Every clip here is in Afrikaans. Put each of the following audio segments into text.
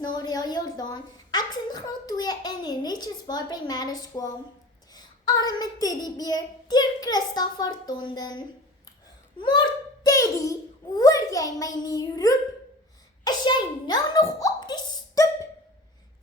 Nadia Jordaan. Ek is in graad 2 in die Richards Bay Primêre Skool. Arme teddybeer, deur Christa Vertonden. Maar Teddy, hoor jy my nie roep? Is jy nou nog op die stoep?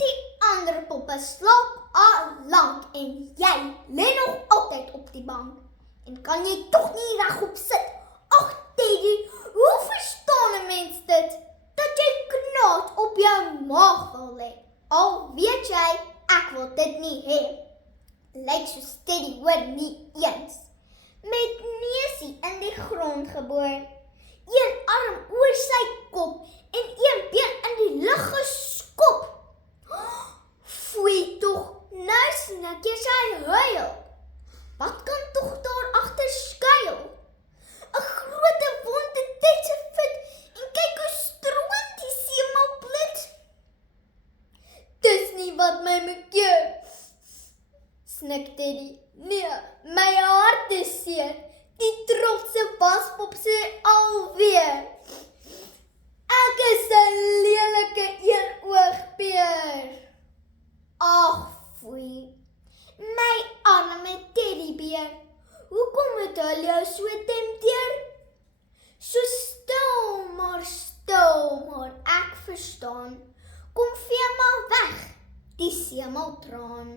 Die ander poppe slaap al lank en jy lê nog altyd op die bank. En kan jy tog nie regop sit? Ag Teddy, hoe verstaan 'n mens dit? Dat jy knaat op jou maag wil lê. Al weet jy, ek wil dit nie hê. Lyk soos Teddy hoor nie eens. Met neusie in die grond geboor. Een arm oor sy kop en een been in die lug geskop. Foei tog, nou snik jy sy huil. Wat kan tog daar agter skuil? 'n Groot wonde tydse fit en kyk hoe stroom die seemal blit. Dis nie wat my mekeer, snik Teddy. Nee, my hart is seer. Die trotse waspop sê alweer. Ek is 'n lelike eenoogpeer. Ag foei, my arme teddybeer. Hoekom het hulle jou so tempteer? So stil maar ek verstaan. Kom vee maar weg, die seemaltraan.